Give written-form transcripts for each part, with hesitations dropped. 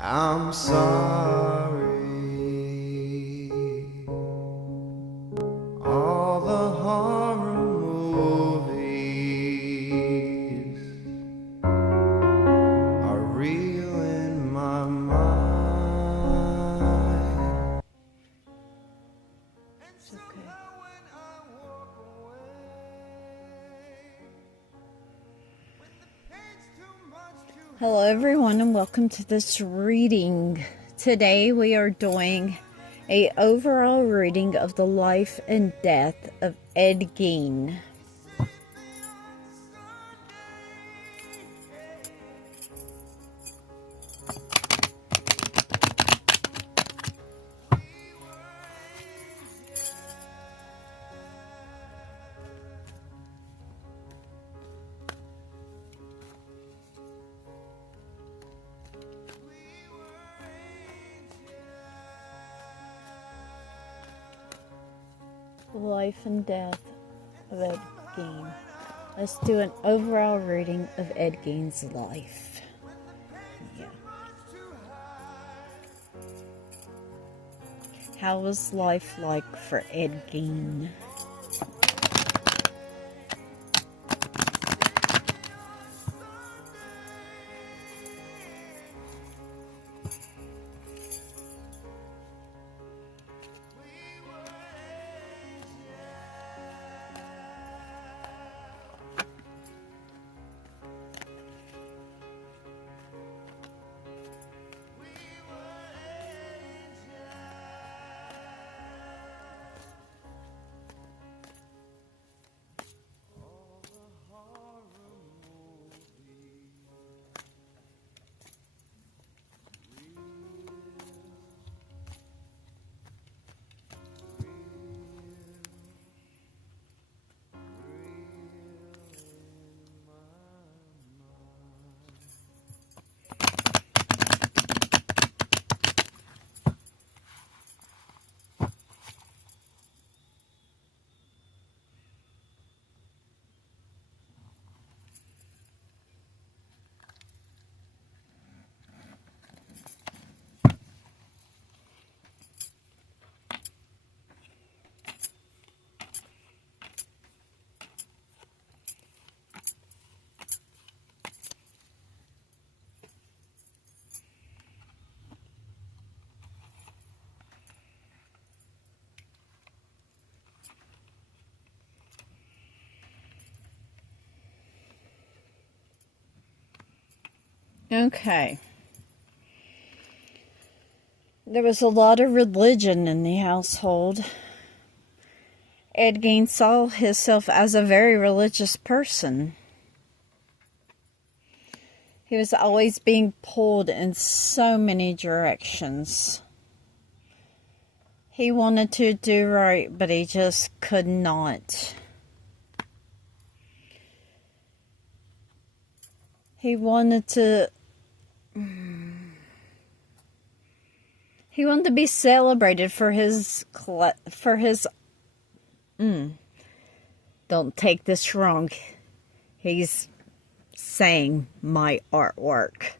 I'm sorry. All the horror movies are real in my mind. It's okay. Hello everyone and welcome to this reading. Today we are doing a overall reading of the life and death of Ed Gein. The life and death of Ed Gein. Let's do an overall reading of Ed Gein's life. Yeah. How was life like for Ed Gein? Okay. There was a lot of religion in the household. Ed Gein saw himself as a very religious person. He was always being pulled in so many directions. He wanted to do right, but he just could not. He wanted to be celebrated for his don't take this wrong. He's saying my artwork.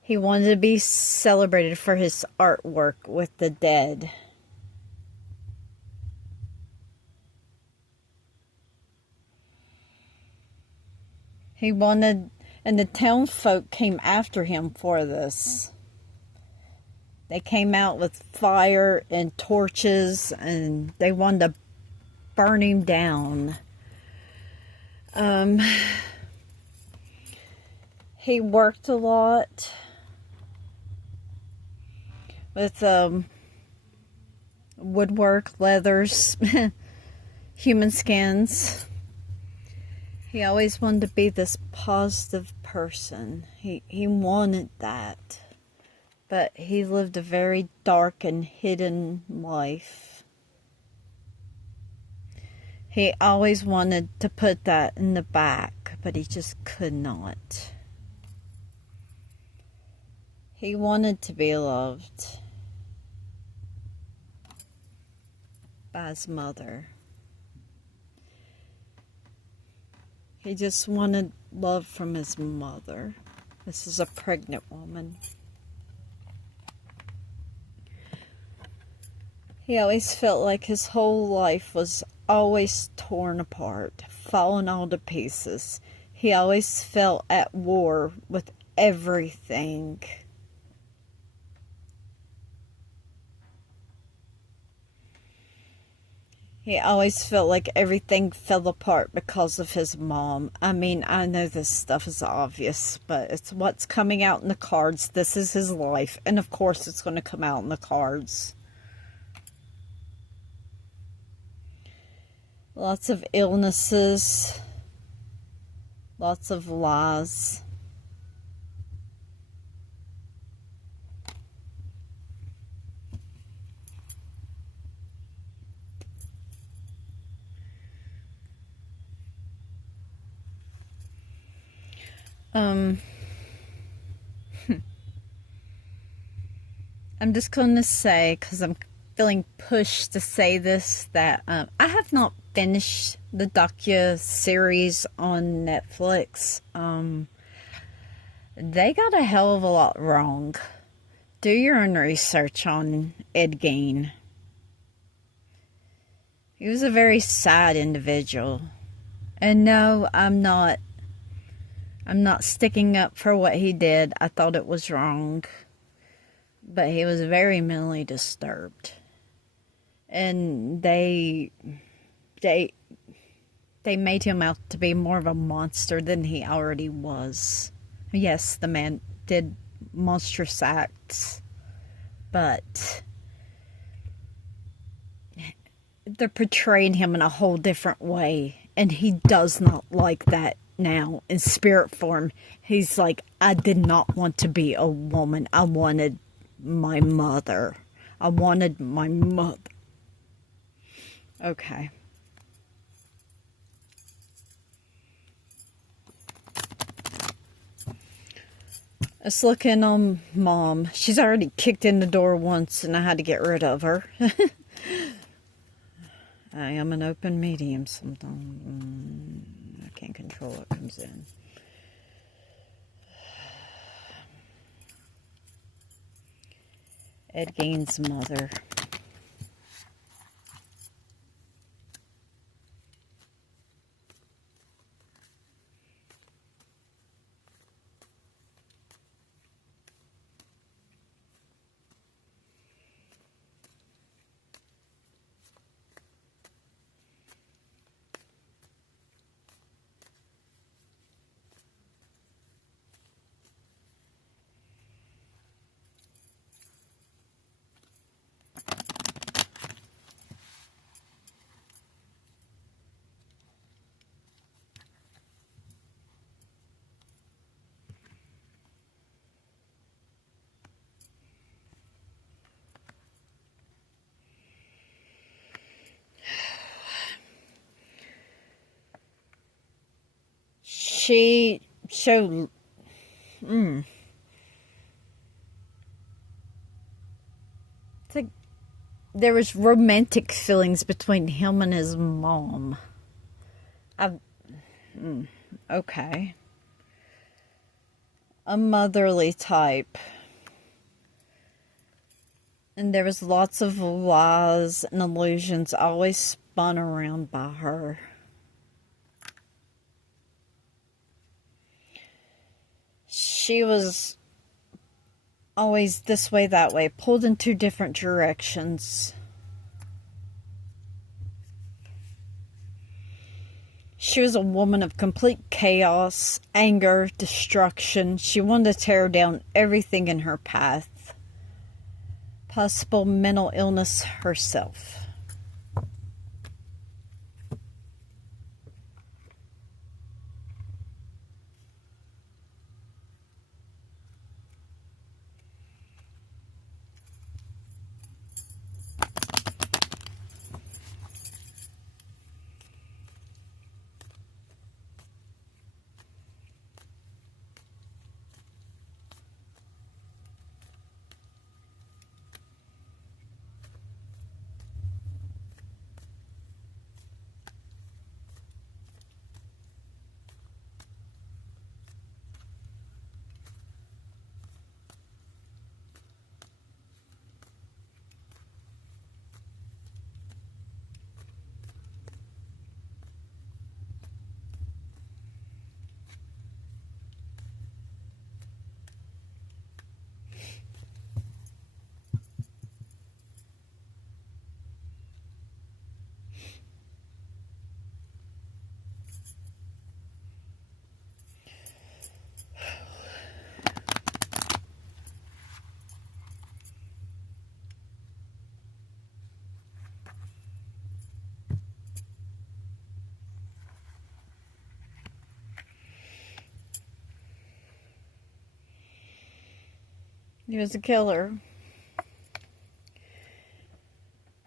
He wanted to be celebrated for his artwork with the dead. He wanted, and the townfolk came after him for this. They came out with fire and torches, and they wanted to burn him down. He worked a lot with woodwork, leathers, human skins. He always wanted to be this positive person. He wanted that. But he lived a very dark and hidden life. He always wanted to put that in the back, but he just could not. He wanted to be loved by his mother. He just wanted love from his mother. This is a pregnant woman. He always felt like his whole life was always torn apart, falling all to pieces. He always felt at war with everything. He always felt like everything fell apart because of his mom. I mean, I know this stuff is obvious, but it's what's coming out in the cards. This is his life, and of course it's going to come out in the cards. Lots of illnesses, lots of lies. I'm just going to say, because I'm feeling pushed to say this, that I have not finished the docu-series on Netflix. They got a hell of a lot wrong. Do your own research on Gein. He was a very sad individual. And no, I'm not sticking up for what he did. I thought it was wrong. But he was very mentally disturbed. And they made him out to be more of a monster than he already was. Yes, the man did monstrous acts, but they're portraying him in a whole different way, and he does not like that now. In spirit form, he's like, I did not want to be a woman. I wanted my mother. I wanted my mother. Okay. Let's look in on Mom. She's already kicked in the door once and I had to get rid of her. I am an open medium sometimes. I can't control what comes in. Gein's mother. She showed it's like there was romantic feelings between him and his mom. Okay. A motherly type. And there was lots of lies and illusions always spun around by her. She was always this way, that way, pulled in two different directions. She was a woman of complete chaos, anger, destruction. She wanted to tear down everything in her path. Possible mental illness herself. He was a killer.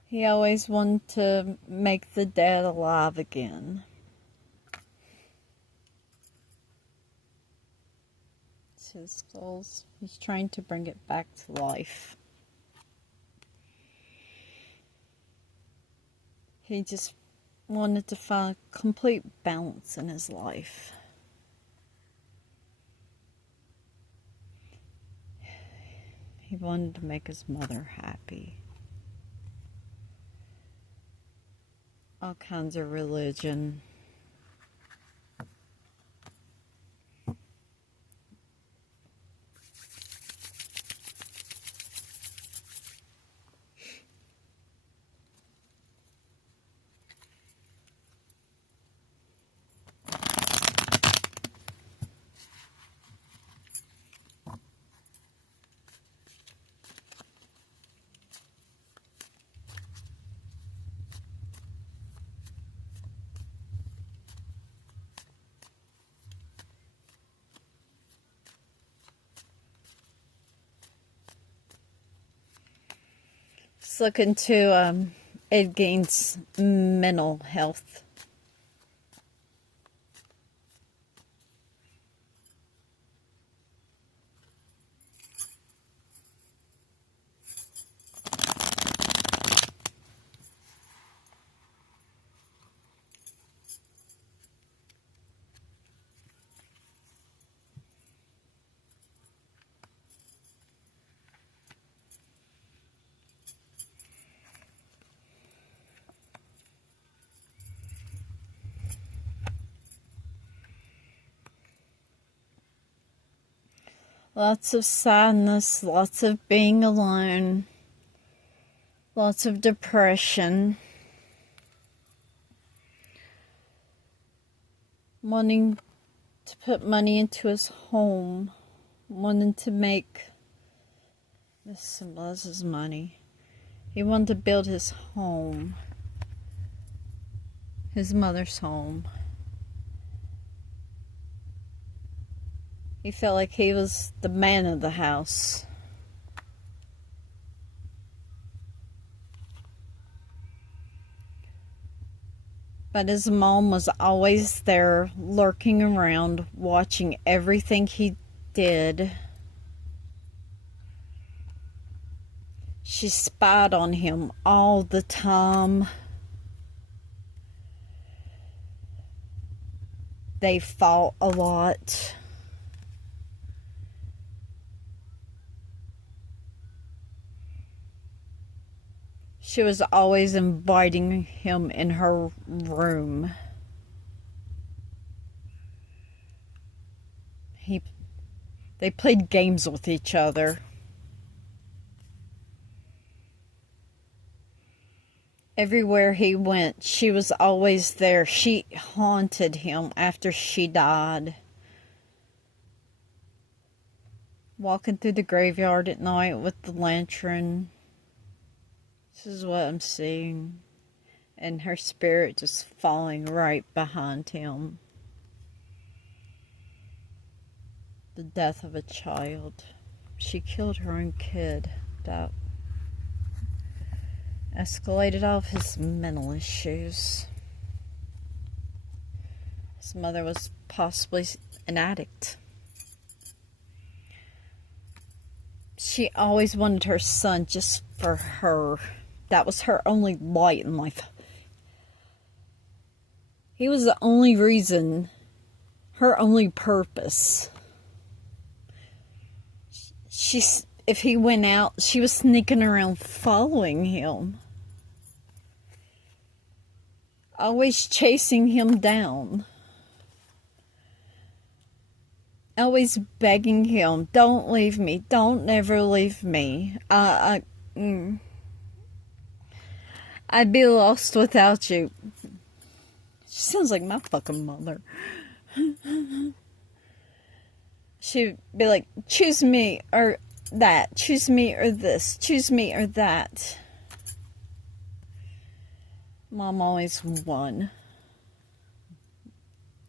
He always wanted to make the dead alive again. It's his goals. He's trying to bring it back to life. He just wanted to find complete balance in his life. He wanted to make his mother happy. All kinds of religion. Let's look into Ed Gein's mental health. Lots of sadness, lots of being alone, lots of depression, wanting to put money into his home, wanting to make, this symbolizes money. He wanted to build his home, his mother's home. He felt like he was the man of the house. But his mom was always there, lurking around, watching everything he did. She spied on him all the time. They fought a lot. She was always inviting him in her room. They played games with each other. Everywhere he went, she was always there. She haunted him after she died. Walking through the graveyard at night with the lantern. This is what I'm seeing. And her spirit just falling right behind him. The death of a child. She killed her own kid. That escalated all of his mental issues. His mother was possibly an addict. She always wanted her son just for her. That was her only light in life. He was the only reason, her only purpose. If he went out, she was sneaking around following him. Always chasing him down. Always begging him, don't leave me, don't never leave me. I'd be lost without you. She sounds like my fucking mother. She'd be like, choose me or that, choose me or this, choose me or that. Mom always won.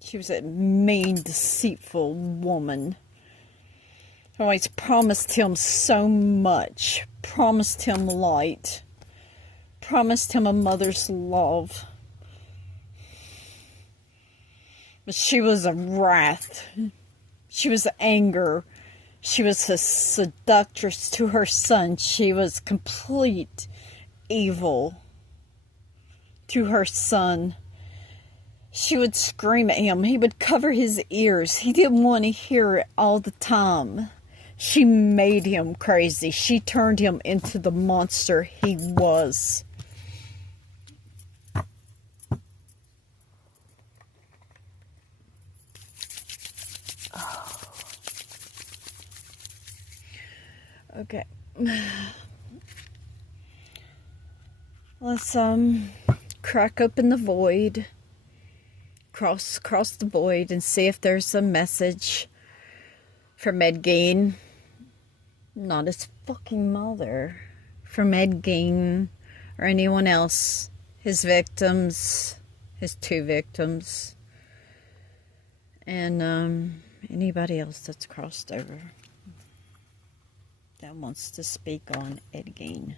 She was a mean, deceitful woman. Always promised him so much. Promised him light. Promised him a mother's love. But she was a wrath. She was anger. She was a seductress to her son. She was complete evil to her son. She would scream at him. He would cover his ears. He didn't want to hear it all the time. She made him crazy. She turned him into the monster he was. Okay. Let's crack open the void. Cross the void and see if there's a message from Gein. Not his fucking mother. From Gein or anyone else. His victims. His 2 victims. And anybody else that's crossed over that wants to speak on Gein.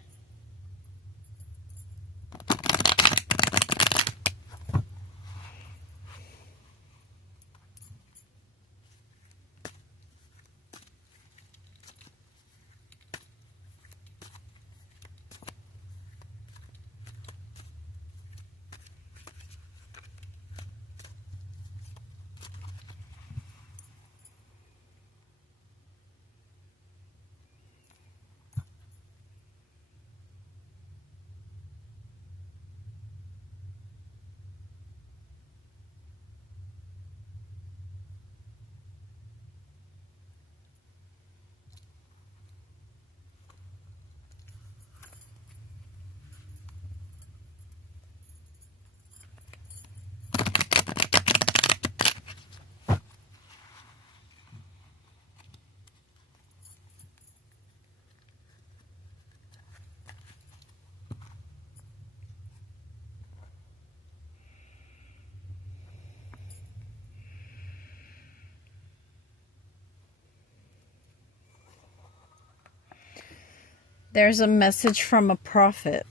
There's a message from a prophet.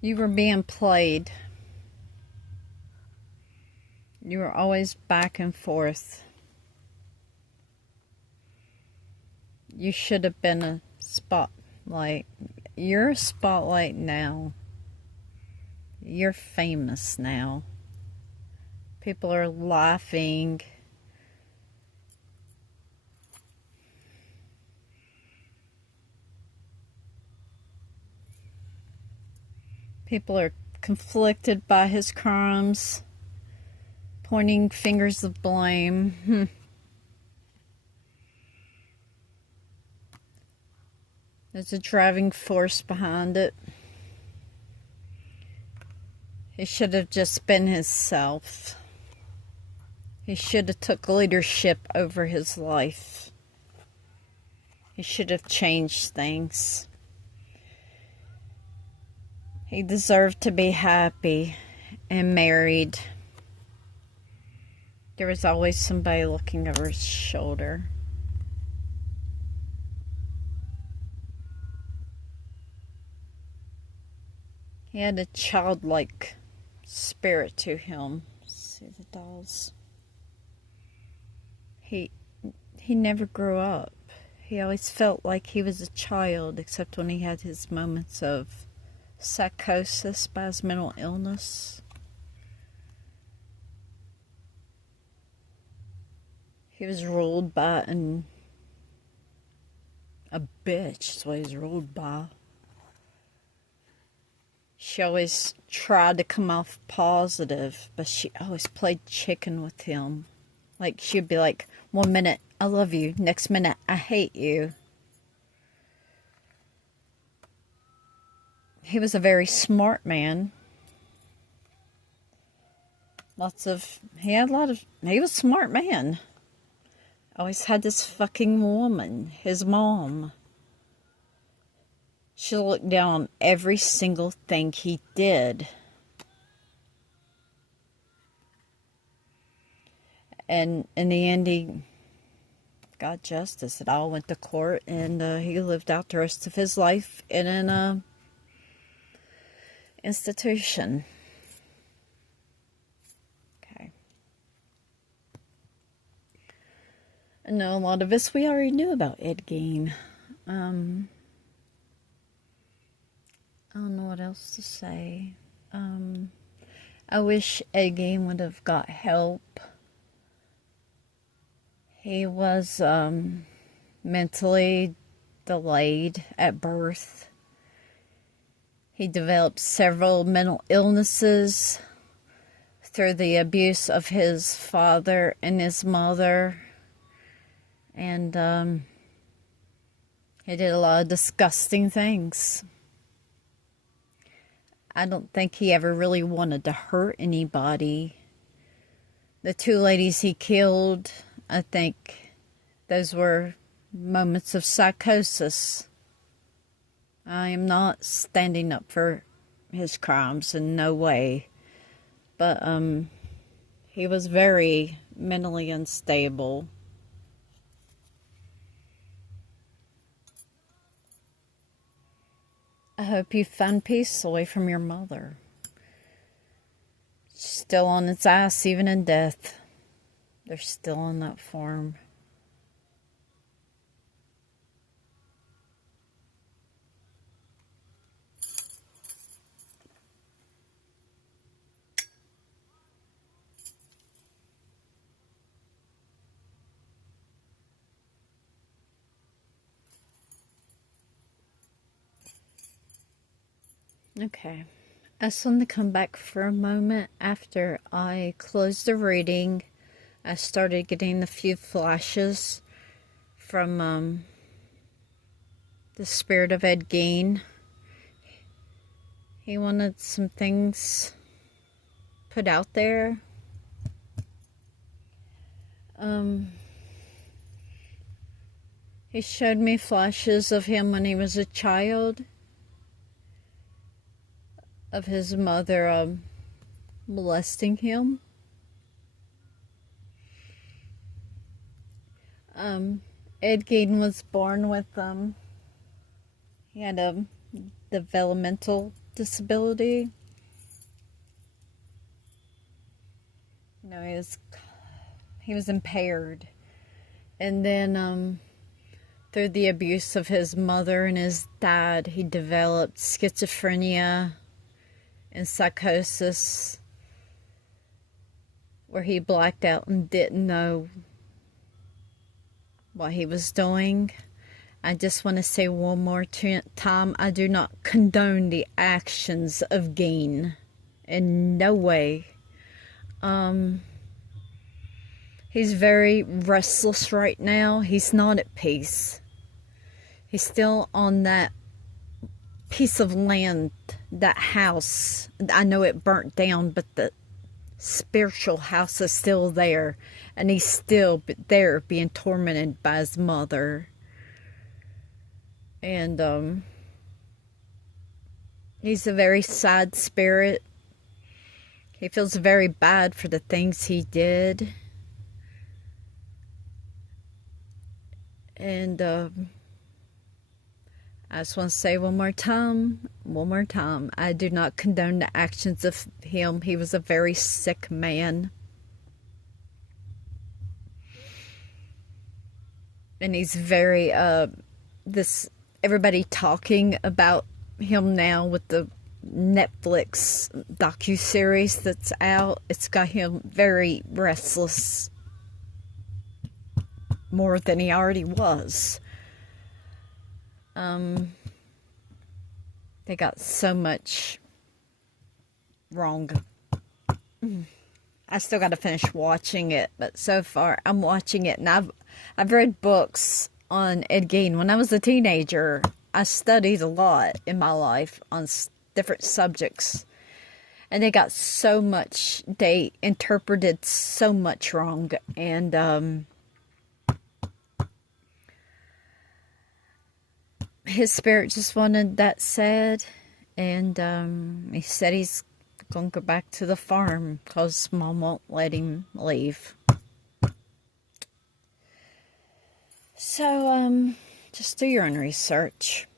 You were being played. You were always back and forth. You should have been a spotlight. You're a spotlight now. You're famous now. People are laughing. People are conflicted by his crimes, pointing fingers of blame. There's a driving force behind it. He should have just been himself. He should have took leadership over his life. He should have changed things. He deserved to be happy and married. There was always somebody looking over his shoulder. He had a childlike spirit to him. See the dolls. He never grew up. He always felt like he was a child, except when he had his moments of psychosis by his mental illness. He was ruled by a bitch, is what he was ruled by. She always tried to come off positive, but she always played chicken with him. Like, she'd be like, 1 minute, I love you. Next minute, I hate you. He was a very smart man. He was a smart man. Always had this fucking woman, his mom. She looked down on every single thing he did. And in the end, he got justice. It all went to court, and he lived out the rest of his life in an institution. Okay. I know a lot of us, we already knew about Ed Gein. I don't know what else to say. I wish Ed Gein would have got help. He was mentally delayed at birth. He developed several mental illnesses through the abuse of his father and his mother. And he did a lot of disgusting things. I don't think he ever really wanted to hurt anybody. The 2 ladies he killed, I think those were moments of psychosis. I am not standing up for his crimes in no way. But he was very mentally unstable. I hope you find peace away from your mother. She's still on its ass even in death. They're still in that form. Okay. I just wanted to come back for a moment. After I closed the reading, I started getting a few flashes from the spirit of Ed Gein. He wanted some things put out there. He showed me flashes of him when he was a child, of his mother molesting him. Ed Gein was born with he had a developmental disability. You know, he was impaired, and then through the abuse of his mother and his dad, he developed schizophrenia and psychosis, where he blacked out and didn't know what he was doing. I just want to say one more time, I do not condone the actions of Gein in no way. He's very restless right now. He's not at peace. He's still on that piece of land, that house. I know it burnt down, but the spiritual house is still there, and he's still there being tormented by his mother. And he's a very sad spirit. He feels very bad for the things he did. And I just want to say one more time, I do not condone the actions of him. He was a very sick man. And he's very, everybody talking about him now with the Netflix docuseries that's out. It's got him very restless, more than he already was. They got so much wrong. I still got to finish watching it, but so far I'm watching it, and I've read books on Ed Gein. When I was a teenager, I studied a lot in my life on different subjects, and they got so much, they interpreted so much wrong, and his spirit just wanted that said, and he said he's going to go back to the farm because Mom won't let him leave. So, just do your own research.